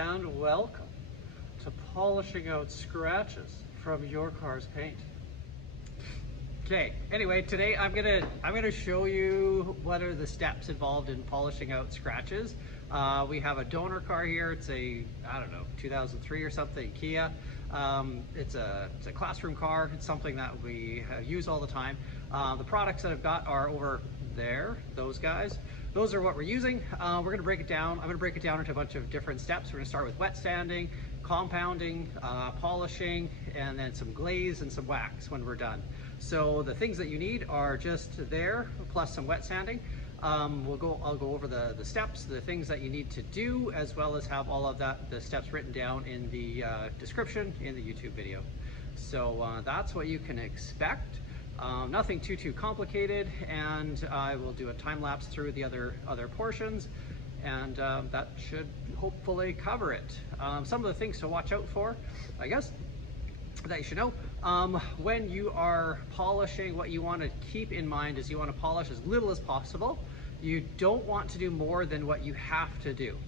and welcome to polishing out scratches from your car's paint. Okay, anyway, today I'm gonna show you what are the steps involved in polishing out scratches. We have a donor car here. It's a, I don't know, 2003 or something, Kia. It's a classroom car. It's something that we use all the time. The products that I've got are over there, those guys. Those are what we're using. We're gonna break it down. I'm gonna break it down into a bunch of different steps. We're gonna start with wet sanding, compounding, polishing, and then some glaze and some wax when we're done. So the things that you need are just there, plus some wet sanding. I'll go over the steps, the things that you need to do, as well as have all of the steps written down in the description in the YouTube video. So that's what you can expect. Nothing too complicated, and I will do a time lapse through the other portions, and that should hopefully cover it. Some of the things to watch out for, I guess, that you should know. When you are polishing, what you want to keep in mind is you want to polish as little as possible. You don't want to do more than what you have to do.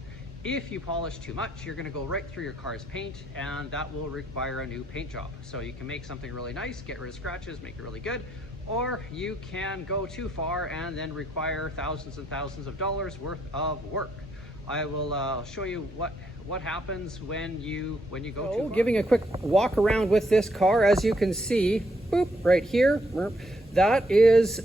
If you polish too much, you're going to go right through your car's paint, and that will require a new paint job. So you can make something really nice, get rid of scratches, make it really good, or you can go too far and then require thousands and thousands of dollars worth of work. I will show you what happens when you go too far. Giving a quick walk around with this car, as you can see, boop, right here, that is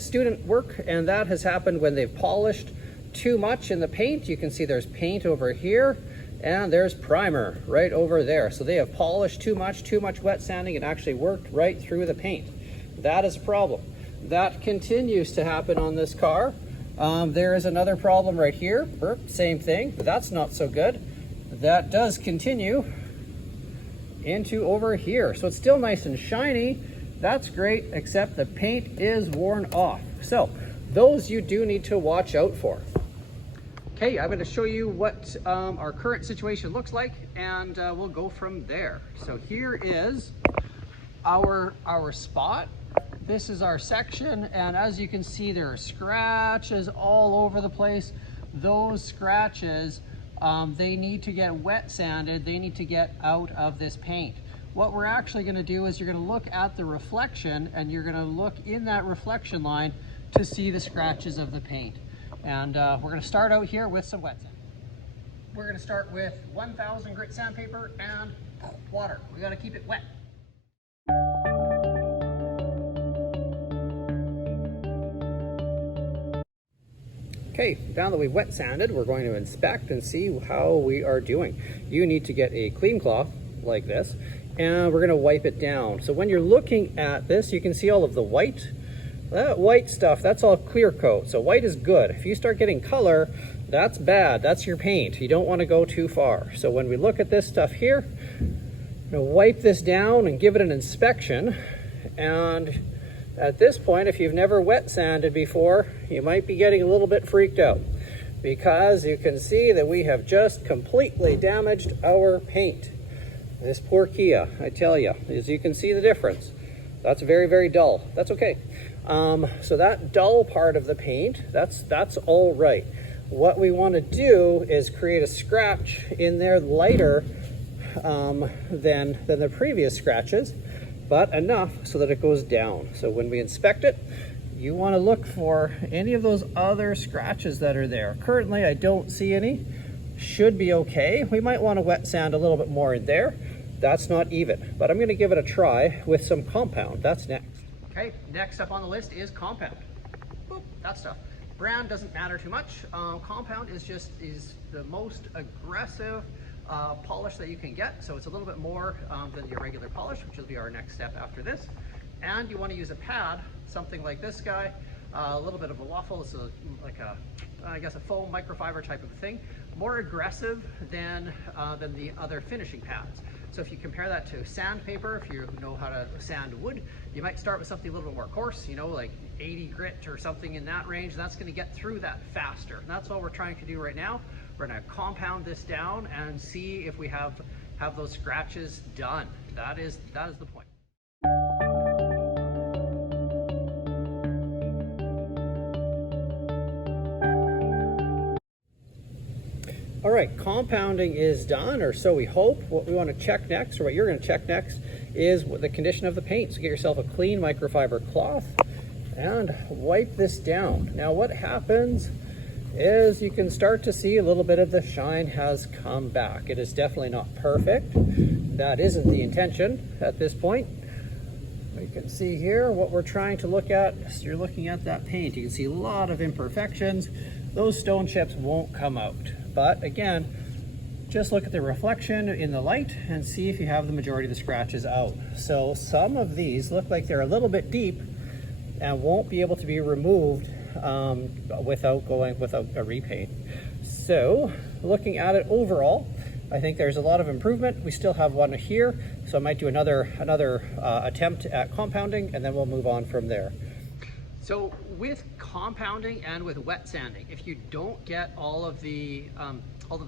student work, and that has happened when they've polished too much in the paint. You can see there's paint over here, and there's primer right over there. So they have polished too much wet sanding, and actually worked right through the paint. That is a problem. That continues to happen on this car. There is another problem right here. Same thing. That's not so good. That does continue into over here. So it's still nice and shiny. That's great, except the paint is worn off. So those you do need to watch out for. Okay, I'm going to show you what our current situation looks like, and we'll go from there. So here is our spot. This is our section, and as you can see, there are scratches all over the place. Those scratches, they need to get wet sanded. They need to get out of this paint. What we're actually going to do is you're going to look at the reflection, and you're going to look in that reflection line to see the scratches of the paint. And we're going to start out here with some wet sand. We're going to start with 1000 grit sandpaper and water. We got to keep it wet. Okay, now that we've wet sanded, we're going to inspect and see how we are doing. You need to get a clean cloth like this, and we're going to wipe it down. So when you're looking at this, you can see all of the white. That white stuff, that's all clear coat. So white is good. If you start getting color, that's bad. That's your paint. You don't want to go too far. So when we look at this stuff here, I'm going to wipe this down and give it an inspection. And at this point, if you've never wet sanded before, you might be getting a little bit freaked out, because you can see that we have just completely damaged our paint. This poor Kia, I tell you, as you can see the difference. That's very dull. That's okay. So that dull part of the paint, that's all right. What we want to do is create a scratch in there lighter than the previous scratches, but enough so that it goes down. So when we inspect it, you want to look for any of those other scratches that are there. Currently, I don't see any. Should be okay. We might want to wet sand a little bit more in there. That's not even, but I'm going to give it a try with some compound. That's next. Okay, next up on the list is compound. Boop, that stuff. Brand doesn't matter too much. Compound is the most aggressive polish that you can get. So it's a little bit more than your regular polish, which will be our next step after this. And you want to use a pad, something like this guy, a little bit of a waffle. This is like I guess a foam microfiber type of thing, more aggressive than the other finishing pads. So if you compare that to sandpaper, if you know how to sand wood, you might start with something a little bit more coarse, you know, like 80 grit or something in that range. That's going to get through that faster. And that's what we're trying to do right now. We're going to compound this down and see if we have those scratches done. That is the point. All right, compounding is done, or so we hope. What we want to check next, or what you're going to check next, is the condition of the paint. So get yourself a clean microfiber cloth and wipe this down. Now what happens is you can start to see a little bit of the shine has come back. It is definitely not perfect. That isn't the intention at this point. You can see here what we're trying to look at. So you're looking at that paint. You can see a lot of imperfections. Those stone chips won't come out. But again, just look at the reflection in the light and see if you have the majority of the scratches out. So some of these look like they're a little bit deep and won't be able to be removed without a repaint. So looking at it overall, I think there's a lot of improvement. We still have one here, so I might do another attempt at compounding, and then we'll move on from there. So with compounding and with wet sanding, if you don't get all of the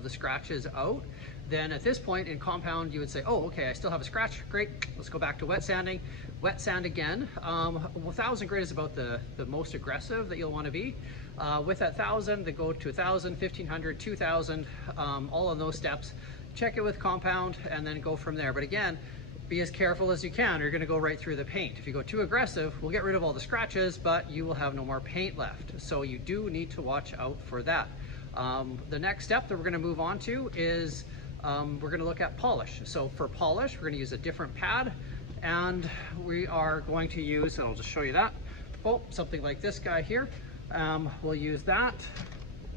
scratches out, then at this point in compound you would say, oh, okay, I still have a scratch, great, let's go back to wet sanding. Wet sand again. 1,000 grit is about the most aggressive that you'll want to be. With that 1,000, they go to 1,000, 1,500, 2,000, all on those steps. Check it with compound and then go from there. But again, be as careful as you can, or you're going to go right through the paint. If you go too aggressive, we'll get rid of all the scratches, but you will have no more paint left. So you do need to watch out for that. The next step that we're going to move on to is we're going to look at polish. So for polish, we're going to use a different pad, and we are going to use, and I'll just show you that, something like this guy here. We'll use that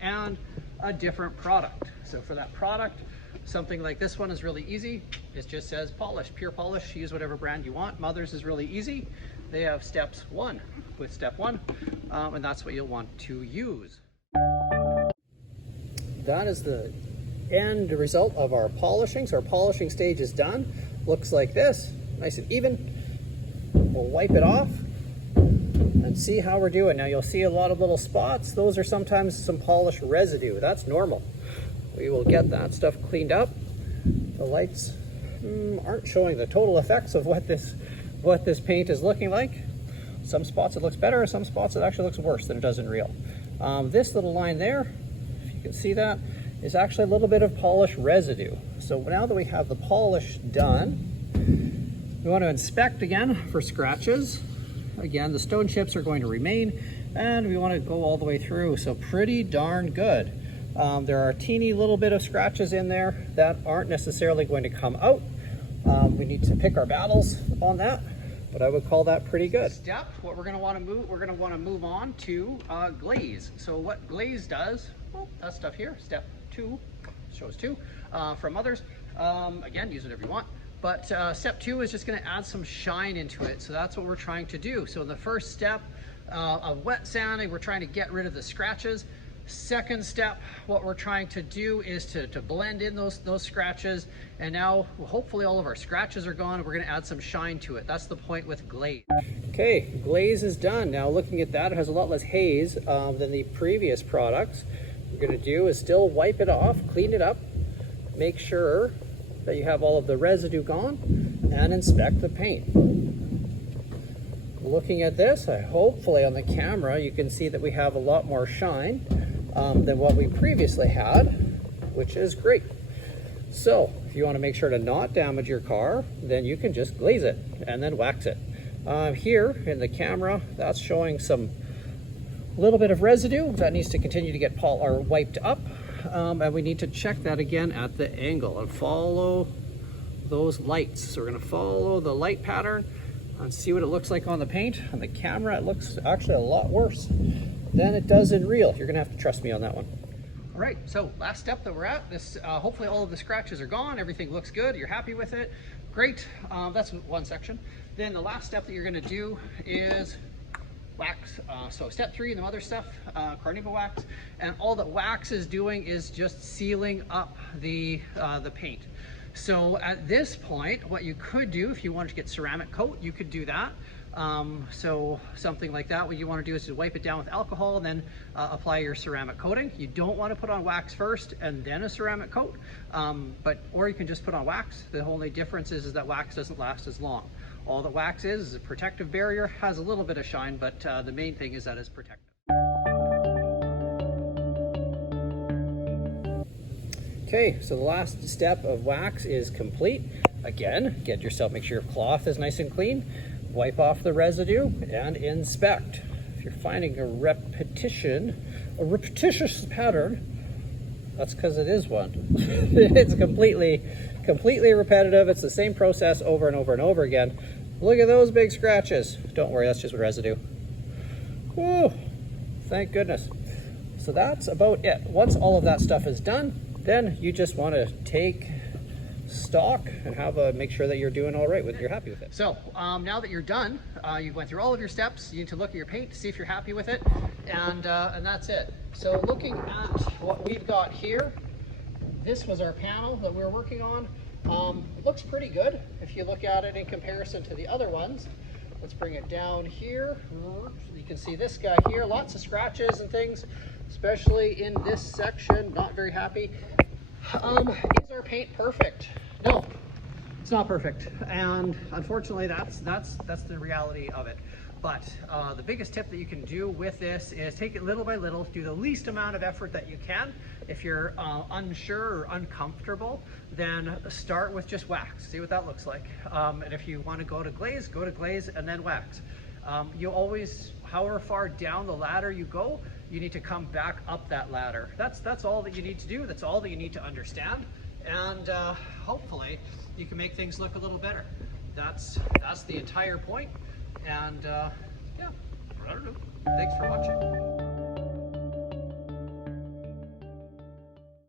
and a different product. So for that product, something like this one is really easy. It just says polish, pure polish. Use whatever brand you want. Mother's is really easy. They have steps 1 with step 1, and that's what you'll want to use. That is the end result of our polishing. So our polishing stage is done. Looks like this, nice and even. We'll wipe it off and see how we're doing. Now you'll see a lot of little spots. Those are sometimes some polish residue. That's normal. We will get that stuff cleaned up. The lights aren't showing the total effects of what this paint is looking like. Some spots it looks better, some spots it actually looks worse than it does in real. This little line there, if you can see that, is actually a little bit of polish residue. So now that we have the polish done, we want to inspect again for scratches. Again, the stone chips are going to remain, and we want to go all the way through. So pretty darn good. There are a teeny little bit of scratches in there that aren't necessarily going to come out. We need to pick our battles on that, but I would call that pretty good. Step, what we're going to want to move on to glaze. So what glaze does, well, that stuff here, step 2, shows 2 from others. Again, use whatever you want. But step 2 is just going to add some shine into it. So that's what we're trying to do. So the first step of wet sanding, we're trying to get rid of the scratches. Second step, what we're trying to do is to blend in those scratches. And now hopefully all of our scratches are gone. We're going to add some shine to it. That's the point with glaze. Okay, glaze is done. Now looking at that, it has a lot less haze than the previous products. What we're going to do is still wipe it off, clean it up, make sure that you have all of the residue gone, and inspect the paint. Looking at this, hopefully on the camera you can see that we have a lot more shine than what we previously had, which is great. So if you want to make sure to not damage your car, then you can just glaze it and then wax it. Here in the camera, that's showing some little bit of residue that needs to continue to get wiped up. And we need to check that again at the angle and follow those lights. So we're going to follow the light pattern and see what it looks like on the paint. On the camera, it looks actually a lot worse than it does in real. You're going to have to trust me on that one. All right, so last step that we're at, this hopefully all of the scratches are gone. Everything looks good. You're happy with it. Great. That's one section. Then the last step that you're going to do is wax. So step 3 and the other stuff, Carnauba wax, and all that wax is doing is just sealing up the paint. So at this point, what you could do if you wanted to get ceramic coat, you could do that. So something like that, what you want to do is to wipe it down with alcohol and then apply your ceramic coating. You don't want to put on wax first and then a ceramic coat, or you can just put on wax. The only difference is that wax doesn't last as long. All that wax is a protective barrier, has a little bit of shine, but the main thing is that it's protective. Okay, so the last step of wax is complete. Again, get yourself, make sure your cloth is nice and clean, wipe off the residue, and inspect. If you're finding a repetitious pattern, that's because it is one. It's completely repetitive. It's the same process over and over and over again. Look at those big scratches. Don't worry, that's just residue. Whoa, thank goodness. So that's about it. Once all of that stuff is done, then you just want to take stock and make sure that you're doing all right, you're happy with it. So now that you're done, you went through all of your steps, you need to look at your paint to see if you're happy with it, and that's it. So looking at what we've got here, this was our panel that we were working on. It looks pretty good if you look at it in comparison to the other ones. Let's bring it down here. You can see this guy here, lots of scratches and things, especially in this section. Not very happy. Is our paint perfect? No, it's not perfect, and unfortunately that's the reality of it. But the biggest tip that you can do with this is take it little by little, do the least amount of effort that you can. If you're unsure or uncomfortable, then start with just wax, see what that looks like. And if you want to go to glaze and then wax. You always, however far down the ladder you go, you need to come back up that ladder. That's all that you need to do. That's all that you need to understand. And hopefully you can make things look a little better. That's the entire point. And yeah, I don't know. Thanks for watching.